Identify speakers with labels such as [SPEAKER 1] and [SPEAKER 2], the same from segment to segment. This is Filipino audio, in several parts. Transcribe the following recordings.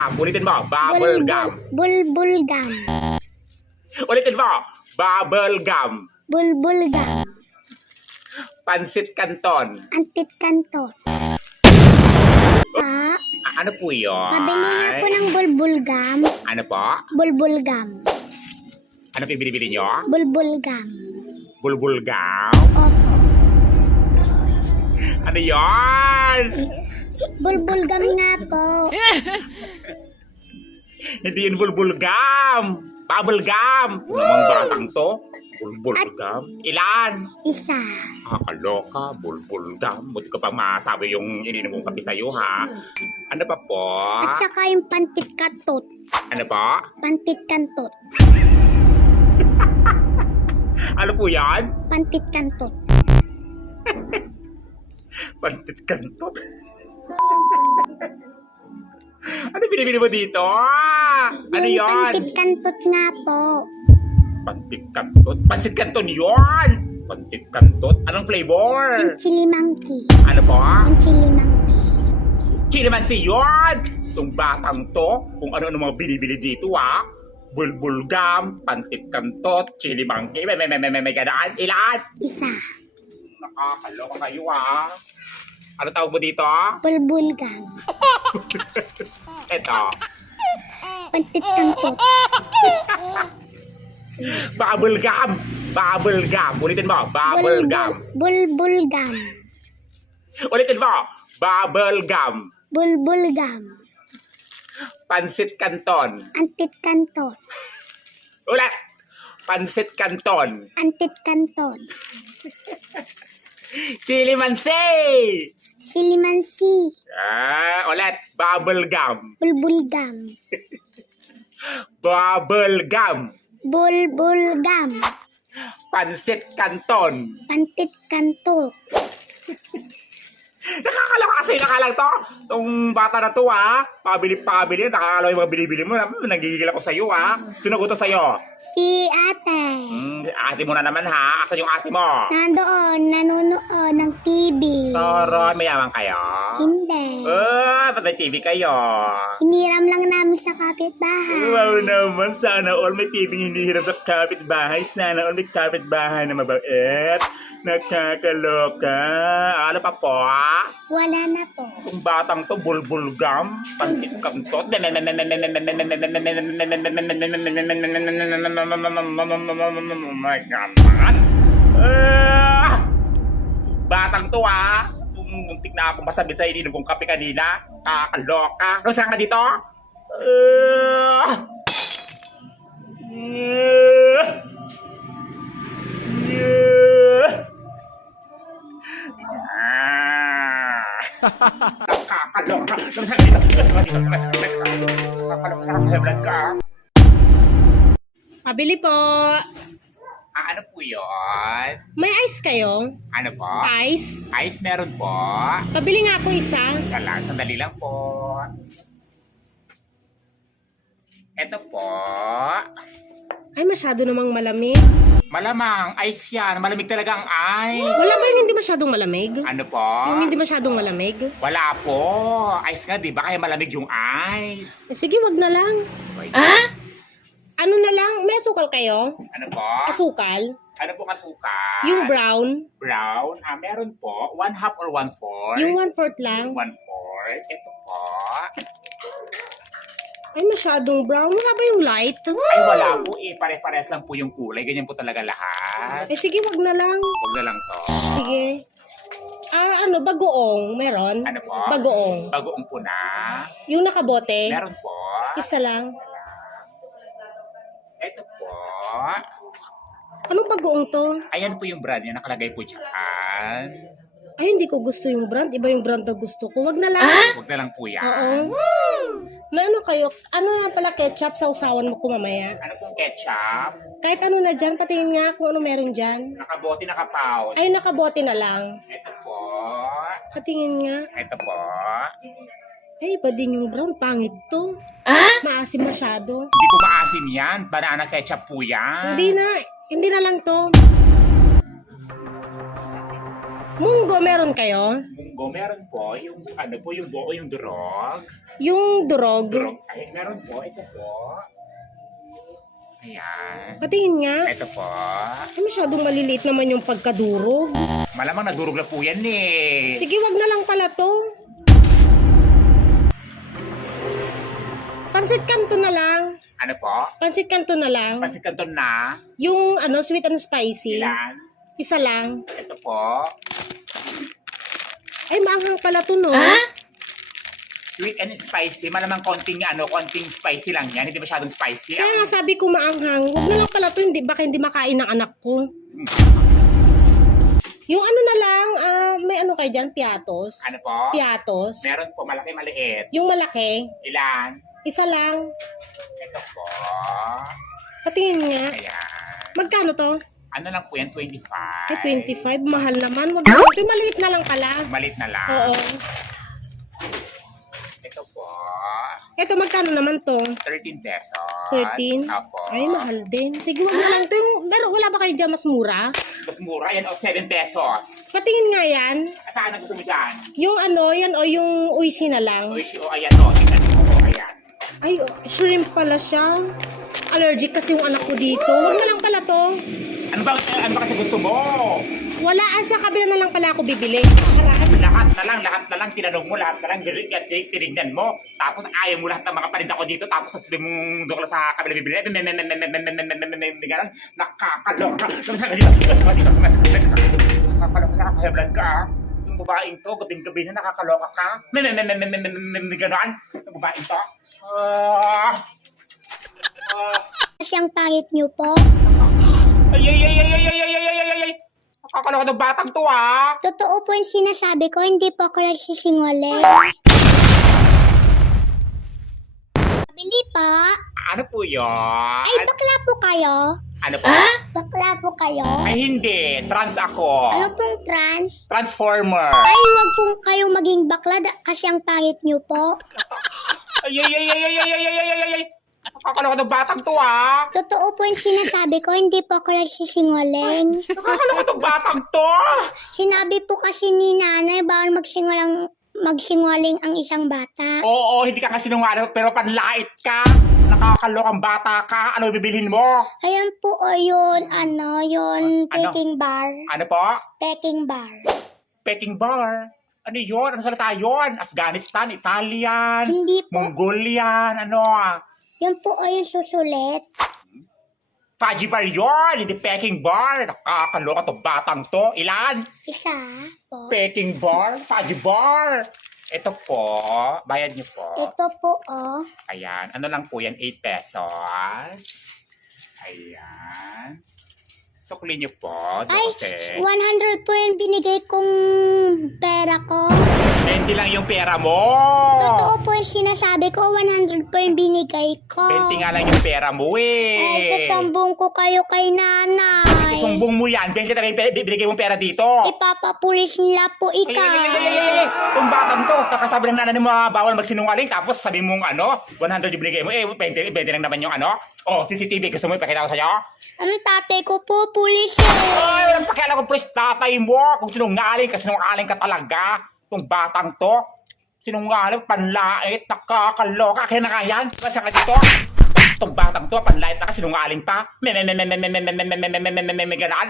[SPEAKER 1] Ulitin mo, bubble gum.
[SPEAKER 2] Bulbul gum.
[SPEAKER 1] Ulitin mo, bubble gum.
[SPEAKER 2] Bulbul gum.
[SPEAKER 1] Pansit Canton.
[SPEAKER 2] Antit kanton. Pa,
[SPEAKER 1] Ano po yun?
[SPEAKER 2] pabili nga po ng bulbul gum.
[SPEAKER 1] Ano po?
[SPEAKER 2] Bulbul gum.
[SPEAKER 1] Ano po yung binibili nyo?
[SPEAKER 2] Bulbul gum.
[SPEAKER 1] Bulbul gum?
[SPEAKER 2] Opo.
[SPEAKER 1] Ano yun?
[SPEAKER 2] Bulbul gum nga po.
[SPEAKER 1] Hindi yun bulbul gum. Bubble gum. Namang batang to. Bulbul gum. Ilan?
[SPEAKER 2] Isa.
[SPEAKER 1] Kaloka, bulbul gum. Buti ko pang masabi yung ininom kong kape sa'yo, ha? Ano pa po?
[SPEAKER 2] At saka yung pantit kantot.
[SPEAKER 1] Ano po?
[SPEAKER 2] Pantit kantot.
[SPEAKER 1] Ano po yan?
[SPEAKER 2] Pantit kantot.
[SPEAKER 1] Pantit Canton. Ano binibili mo dito? Ano
[SPEAKER 2] Yung
[SPEAKER 1] yon?
[SPEAKER 2] pantit kantot nga po.
[SPEAKER 1] Pantit Canton? Pansit Canton yon! Pantit Canton? Anong flavor?
[SPEAKER 2] Yung chili monkey.
[SPEAKER 1] Ano po?
[SPEAKER 2] Yung chili monkey.
[SPEAKER 1] Chili mansi yon! Itong batang to, kung ano-ano mga binibili dito, ha? Bulbul gum, pantit kantot, chili monkey, may ganaan. Ilan?
[SPEAKER 2] Isa.
[SPEAKER 1] Nakakaloka kayo, ha? Ano tawag mo dito?
[SPEAKER 2] Bulbul gum.
[SPEAKER 1] Eto.
[SPEAKER 2] Pantit kantot.
[SPEAKER 1] Bubble gum. Bubble gum. Ulitin mo. Bubble gum.
[SPEAKER 2] Bulbul gum.
[SPEAKER 1] Ulitin mo. Bubble gum.
[SPEAKER 2] Bulbul gum.
[SPEAKER 1] Pansit Canton.
[SPEAKER 2] Antit kanton.
[SPEAKER 1] Ulit. Pansit Canton.
[SPEAKER 2] Antit kanton.
[SPEAKER 1] Chili mansi.
[SPEAKER 2] Chili mansi.
[SPEAKER 1] Ulit. Bubble gum.
[SPEAKER 2] Bulbul gum.
[SPEAKER 1] Bubble gum.
[SPEAKER 2] Bulbul gum.
[SPEAKER 1] Pansit Canton.
[SPEAKER 2] Pantit kanto.
[SPEAKER 1] Nakakaloka kasi nakalang to. Itong bata na to, ha. Pabili. Nakakaloka yung mga binibili mo. Nagigigil ako sa'yo, ha. Sino ko to sa'yo?
[SPEAKER 2] Si ate.
[SPEAKER 1] Ate mo na naman, ha. Asan yung ate mo?
[SPEAKER 2] Nandoon, nanonood ng TV.
[SPEAKER 1] Toro, mayaman kayo?
[SPEAKER 2] Hindi.
[SPEAKER 1] Ba't may TV kayo?
[SPEAKER 2] Hiniram lang namin sa kapitbahay.
[SPEAKER 1] Wow naman, sana all may TV hinihiram sa kapitbahay. Sana all may kapitbahay na mabait. Nakakaloka. Ano pa po?
[SPEAKER 2] Wala na po.
[SPEAKER 1] Kung batang to, bulbul gum, pantit kantot. My God. Batang to, ha. Muntik na akong masabi sa ininom kong kape kanina. Kakaloka. Ano saan ka dito? Kakaloka. Ano saan ka dito? Kakaloka ka.
[SPEAKER 3] Pabili po.
[SPEAKER 1] Ano po yun?
[SPEAKER 3] May ice kayo?
[SPEAKER 1] Ano po?
[SPEAKER 3] Ice?
[SPEAKER 1] Ice meron po.
[SPEAKER 3] Pabili nga ako isa.
[SPEAKER 1] Isa lang, sandali lang po. Ito po.
[SPEAKER 3] Ay, masyado namang malamig.
[SPEAKER 1] Malamang, ice yan. Malamig talaga ang ice.
[SPEAKER 3] Wala ba yung hindi masyadong malamig?
[SPEAKER 1] Ano po?
[SPEAKER 3] Yung hindi masyadong malamig?
[SPEAKER 1] Wala po. Ice nga, di ba? Kaya malamig yung ice.
[SPEAKER 3] Eh, sige, wag na lang. Ano na lang? May asukal kayo?
[SPEAKER 1] Ano po?
[SPEAKER 3] Asukal?
[SPEAKER 1] Ano po kasuka?
[SPEAKER 3] Yung brown?
[SPEAKER 1] Brown? Meron po. 1/2 or 1/4?
[SPEAKER 3] Yung 1/4 lang?
[SPEAKER 1] 1/4. Ito po.
[SPEAKER 3] Ay, masyadong brown. Wala ba yung light?
[SPEAKER 1] Ay, wala po eh. Pare-pares lang po yung kulay. Ganyan po talaga lahat.
[SPEAKER 3] Eh, sige, wag na lang.
[SPEAKER 1] Huwag na lang to.
[SPEAKER 3] Sige. Bagoong. Meron?
[SPEAKER 1] Ano po?
[SPEAKER 3] Bagoong.
[SPEAKER 1] Bagoong po na.
[SPEAKER 3] Yung nakabote?
[SPEAKER 1] Meron po.
[SPEAKER 3] Isa lang.
[SPEAKER 1] Ito po.
[SPEAKER 3] Anong bagoong to?
[SPEAKER 1] Ayan po yung brand niya. Nakalagay po dyan.
[SPEAKER 3] Ay, hindi ko gusto yung brand. Iba yung brand na gusto ko. Wag na lang.
[SPEAKER 1] Huwag na lang po yan.
[SPEAKER 3] Oo. Na ano kayo? Ano na pala ketchup sa usawan mo ko mamaya?
[SPEAKER 1] Ano pong ketchup?
[SPEAKER 3] Kahit ano na dyan, patingin nga kung ano meron dyan.
[SPEAKER 1] Nakabote, nakapout.
[SPEAKER 3] Ay, nakabote na lang.
[SPEAKER 1] Ito po.
[SPEAKER 3] Patingin nga.
[SPEAKER 1] Ito po.
[SPEAKER 3] Ay, iba din yung brown. Pangit to. Maasim masyado.
[SPEAKER 1] Hindi po maasim yan. Banana ketchup po yan.
[SPEAKER 3] Hindi na lang to. Munggo, meron kayo?
[SPEAKER 1] Munggo, meron po. Yung ano po, yung buo, yung durog.
[SPEAKER 3] Yung durog.
[SPEAKER 1] Durog. Ay, meron po. Ito po. Ayan.
[SPEAKER 3] Patingin nga.
[SPEAKER 1] Ito po.
[SPEAKER 3] Ay, masyadong maliliit naman yung pagkadurog.
[SPEAKER 1] Malamang nadurog na po yan eh.
[SPEAKER 3] Sige, wag na lang pala to. Pansit kanto na lang.
[SPEAKER 1] Ano po?
[SPEAKER 3] Pansit kanto na lang.
[SPEAKER 1] Pansit Canton na.
[SPEAKER 3] Yung ano, sweet and spicy.
[SPEAKER 1] Ilan?
[SPEAKER 3] Isa lang.
[SPEAKER 1] Ito po.
[SPEAKER 3] Ay, maanghang pala to, no?
[SPEAKER 1] Sweet and spicy. Malamang konting spicy lang yan. Hindi masyadong spicy.
[SPEAKER 3] Kaya nga sabi ko maanghang. Huwag na lang pala to, hindi, baka hindi makain ng anak ko. Yung ano na lang, may ano kayo dyan, piatos?
[SPEAKER 1] Ano po?
[SPEAKER 3] Piatos.
[SPEAKER 1] Meron po. Malaki, maliit.
[SPEAKER 3] Yung malaki,
[SPEAKER 1] Ilan?
[SPEAKER 3] isa lang.
[SPEAKER 1] Ito po.
[SPEAKER 3] Patingin nga.
[SPEAKER 1] Ayan.
[SPEAKER 3] Magkano to?
[SPEAKER 1] Ano lang po yan? 25.
[SPEAKER 3] Ay, 25. Mahal naman. Wag na. Ito, maliit na lang pala.
[SPEAKER 1] Malit na lang.
[SPEAKER 3] Oo.
[SPEAKER 1] Ito po.
[SPEAKER 3] Ito, magkano naman to?
[SPEAKER 1] 13 pesos.
[SPEAKER 3] 13?
[SPEAKER 1] Opo.
[SPEAKER 3] Ay, mahal din. Sige, wag na lang to. Pero wala ba kayo dyan mas mura?
[SPEAKER 1] Mas mura yan. O, 7 pesos.
[SPEAKER 3] Patingin nga yan.
[SPEAKER 1] Saan ang gusto mo dyan?
[SPEAKER 3] Yung ano, yan o yung uisi na lang.
[SPEAKER 1] O, ayan o. Tingnan mo po. Ayan.
[SPEAKER 3] Ay, shrimp pala siya. Allergic kasi yung anak ko dito. Wag na lang pala to.
[SPEAKER 1] Ano ba kasi gusto mo?
[SPEAKER 3] Wala, sa kabila na lang pala ako bibili.
[SPEAKER 1] Lahat na lang, tinanong mo, lahat na lang, tinignan mo. Tapos ayaw mo lahat ng mga paninda ko dito, tapos sasabi mong doon ka lang sa kabila bibili. Nakakaloka. Nakakaloka, nakakahablan ka ah. Yung babaeng to, gabing-gabi na nakakaloka ka. Ganon. Yung babaeng to.
[SPEAKER 2] Kasi ang pangit niyo po.
[SPEAKER 1] Ay. Nakakaloka ng batang to ah.
[SPEAKER 2] Totoo po yung sinasabi ko, hindi po ako nagsisinungaling. Bili pa.
[SPEAKER 1] Ano po yun?
[SPEAKER 2] Ay, bakla po kayo.
[SPEAKER 1] Ano po?
[SPEAKER 2] Bakla po kayo.
[SPEAKER 1] Ay hindi, trans ako.
[SPEAKER 2] Ano pong trans?
[SPEAKER 1] Transformer.
[SPEAKER 2] Ay, wag po kayo maging bakla kasi ang pangit niyo po.
[SPEAKER 1] Ay. Nakakaloka ng batang to ah.
[SPEAKER 2] Totoo po yung sinasabi ko, hindi po ako nagsisinungaling.
[SPEAKER 1] Nakakaloka ng batang to.
[SPEAKER 2] Sinabi po kasi ni nanay, bawal magsinungaling ang isang bata.
[SPEAKER 1] Oo, hindi ka kasi sinungaling pero panlait ka. Nakakalokang bata ka. Ano bibilhin mo?
[SPEAKER 2] Ayan po o yun, Peking bar.
[SPEAKER 1] Ano po?
[SPEAKER 2] Peking bar.
[SPEAKER 1] Peking bar. Ano yun? Ano salita yun? Afghanistan, Italian,
[SPEAKER 2] Hindi po.
[SPEAKER 1] Mongolian, ano?
[SPEAKER 2] Yun po o yung susulit.
[SPEAKER 1] Fudgy bar yun, hindi Peking bar. Nakakaloka to batang to. Ilan?
[SPEAKER 2] Isa po.
[SPEAKER 1] Peking bar, Fudgy bar. Ito po, bayad niyo po.
[SPEAKER 2] Ito po o.
[SPEAKER 1] Ayan, ano lang po yan, 8 pesos. Ayan. Sukli niyo po,
[SPEAKER 2] Ay,
[SPEAKER 1] 12.
[SPEAKER 2] 100 po yung binigay kong pera ko.
[SPEAKER 1] 20 lang yung pera mo.
[SPEAKER 2] Totoo po yung sinasabi ko, 100 po yung binigay ko.
[SPEAKER 1] 20 nga lang yung pera mo
[SPEAKER 2] Ay, sasambong ko kayo kay nanay.
[SPEAKER 1] Sumbong mo yan, 20 talaga yung binigay mong pera dito.
[SPEAKER 2] Ipapapulis nila po ikaw.
[SPEAKER 1] Ay. Itong batang to, kakasabi ng nanay mo bawal magsinungaling, tapos sabi mong 100 yung binigay mo, 20 lang naman yung CCTV, gusto mo ipakita ko sa'yo?
[SPEAKER 2] Ang tatay ko po, pulis yun.
[SPEAKER 1] Ay, walang pakialam ko po tatay mo. Kung sinungaling ka talaga. Itong batang to. Sinungaling, panlait, nakakaloka. Kaya na nga yan. Basta ka dito. Itong batang to, panlait na ka, sinungaling pa. Ganan.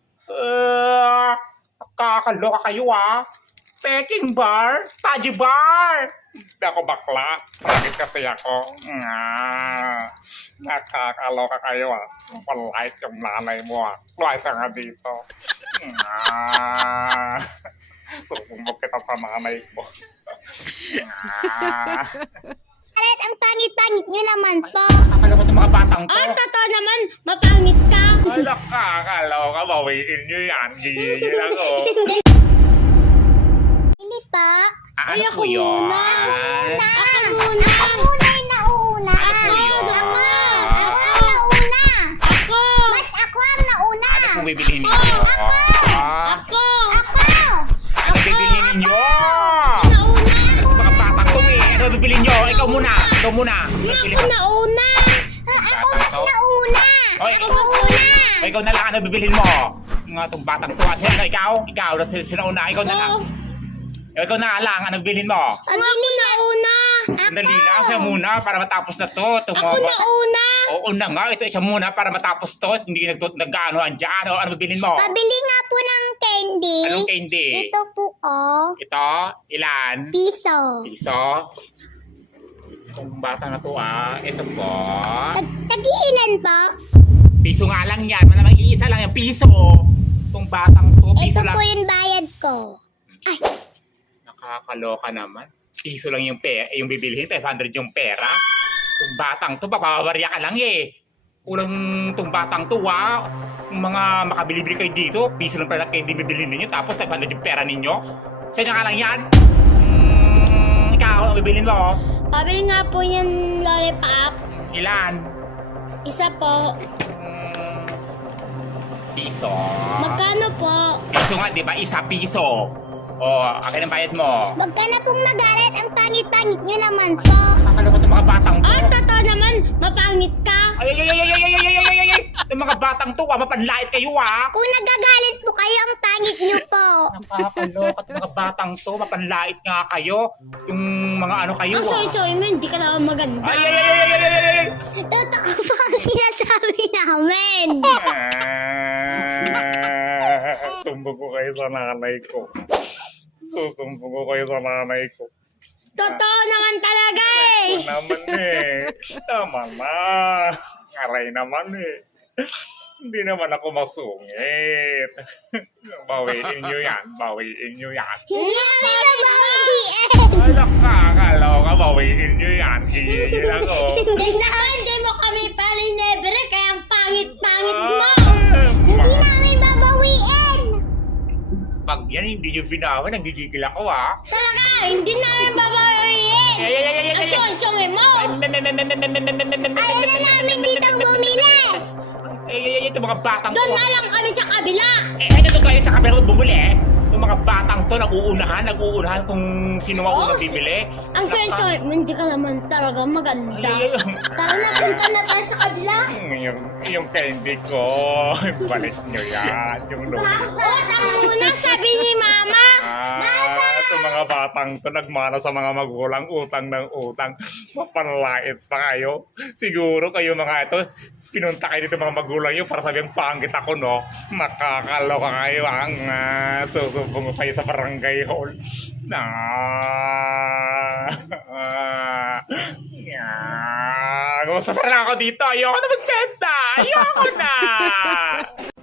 [SPEAKER 1] Nakakaloka kayo ah. Peking bar, Fudgy bar. Hindi ako bakla. Bakit kasi ako? Nakakaloka kayo ah. Palait yung nanay mo ah. Luway sa nga dito. Susumbog kita sa nanay mo.
[SPEAKER 2] Alat, ang pangit-pangit nyo naman po.
[SPEAKER 1] Nakakaloka ng mga batang to.
[SPEAKER 2] Ang totoo naman, mapangit ka.
[SPEAKER 1] Ay, nakakaloka. Bawiin nyo yan. Gigil ako.
[SPEAKER 2] Hindi pa.
[SPEAKER 1] Ano po yun?
[SPEAKER 2] Ako muna yung nauna.
[SPEAKER 1] Ano po yun?
[SPEAKER 2] Ako ang nauna. Mas ako ang nauna.
[SPEAKER 1] Ano po bibilihin ninyo? Ano bibilihin ninyo? Ano mga batang to eh? Ano bibilihin nyo? Ikaw muna. Ikaw muna.
[SPEAKER 2] Ako nauna. Ako mas nauna.
[SPEAKER 1] Oy,
[SPEAKER 2] Ako una.
[SPEAKER 1] ikaw na lang. Ano bibilihin mo? Nga itong batang to. Kasi ano, ikaw, sinauna, ikaw na lang.
[SPEAKER 3] Oo.
[SPEAKER 1] Ikaw na lang, anong bilhin mo?
[SPEAKER 2] Pabili na una.
[SPEAKER 1] Sandali lang, siya muna para matapos na to. Itong
[SPEAKER 3] Ako na una.
[SPEAKER 1] Oo na nga, ito siya muna para matapos to. Hindi nag-aanohan dyan. Anong bilhin mo?
[SPEAKER 2] Pabili nga po ng candy.
[SPEAKER 1] Anong candy?
[SPEAKER 2] Ito po, oh.
[SPEAKER 1] Ito, ilan?
[SPEAKER 2] Piso.
[SPEAKER 1] Piso. Itong bata na to ito po.
[SPEAKER 2] Tag-iilan po?
[SPEAKER 1] Piso nga lang yan. Malamang iisa lang yung piso. Itong batang to, piso
[SPEAKER 2] Ito
[SPEAKER 1] lang.
[SPEAKER 2] po yung bayad ko. Ay,
[SPEAKER 1] Nakakaloka naman. Piso lang yung yung bibilhin, 500 yung pera. Itong batang to, papabarya ka lang eh. Kulang itong batang to, Yung mga makabili-bili kayo dito, piso lang pala kayo hindi bibilhin ninyo, tapos 500 yung pera ninyo. Sa'yo na nga lang yan. Ikaw, ang bibilhin mo?
[SPEAKER 2] pabili nga po yung lollipop.
[SPEAKER 1] Ilan?
[SPEAKER 2] Isa po.
[SPEAKER 1] Piso.
[SPEAKER 2] Magkano po?
[SPEAKER 1] Piso nga, di ba? Isa piso. Akin ang bayad mo.
[SPEAKER 2] Wag ka na pong magalit. Ang pangit-pangit nyo naman po.
[SPEAKER 1] Nakakaloka itong mga batang to.
[SPEAKER 2] Totoo naman. Mapangit ka.
[SPEAKER 1] Ay! Itong mga batang to, mapanlait kayo,
[SPEAKER 2] Kung nagagalit po kayo, ang pangit nyo po.
[SPEAKER 1] Nakakaloka itong mga batang to, mapanlait nga kayo. Yung mga ano kayo,
[SPEAKER 2] Sorry mo. Hindi ka naman maganda.
[SPEAKER 1] Ay!
[SPEAKER 2] Totoo po ang sinasabi namin.
[SPEAKER 1] Sumbong ko kayo sa nanay ko. Susumbong ko kayo sa nanay ko.
[SPEAKER 2] Totoo naman talaga eh.
[SPEAKER 1] Ito naman Tama na. Aray naman Hindi naman ako masungit. Bawiin nyo yan.
[SPEAKER 2] Hindi namin nabawiin.
[SPEAKER 1] Ay, nakakaloka. Bawiin nyo yan. Hihingin ako.
[SPEAKER 2] Hindi mo kami palinebre kaya ang pangit-pangit mo. Hindi namin babawiin.
[SPEAKER 1] Pag yan hindi nyo binawi, nagigigil ako
[SPEAKER 2] Talaga, hindi namin babawiin. Ang sungit-sungit mo. Ayaw na namin ditong bumili.
[SPEAKER 1] Ito mga batang
[SPEAKER 2] Doon
[SPEAKER 1] to.
[SPEAKER 2] na lang kami sa kabila.
[SPEAKER 1] Ito kayo sa kamera bumuli Yung mga batang to, nag-uunahan kung sino ang unang bibili.
[SPEAKER 2] Ang sungit-sungit mo, hindi ka naman talaga maganda. Tara na, punta na tayo sa kabila.
[SPEAKER 1] Yung candy ko, balik nyo yan. Yung
[SPEAKER 2] Utang muna, sabi ni Mama.
[SPEAKER 1] Ito mga batang to, nagmana sa mga magulang, utang ng utang. Mapanlait pa kayo. Siguro kayo mga ito, pinunta kayo dito mga magulang yun para sabihin pangit ako, no? Makakaloka kayo susumbong ko kayo sa barangay hall. Gusto na ako dito. Ayoko na magbenta. Ayoko na.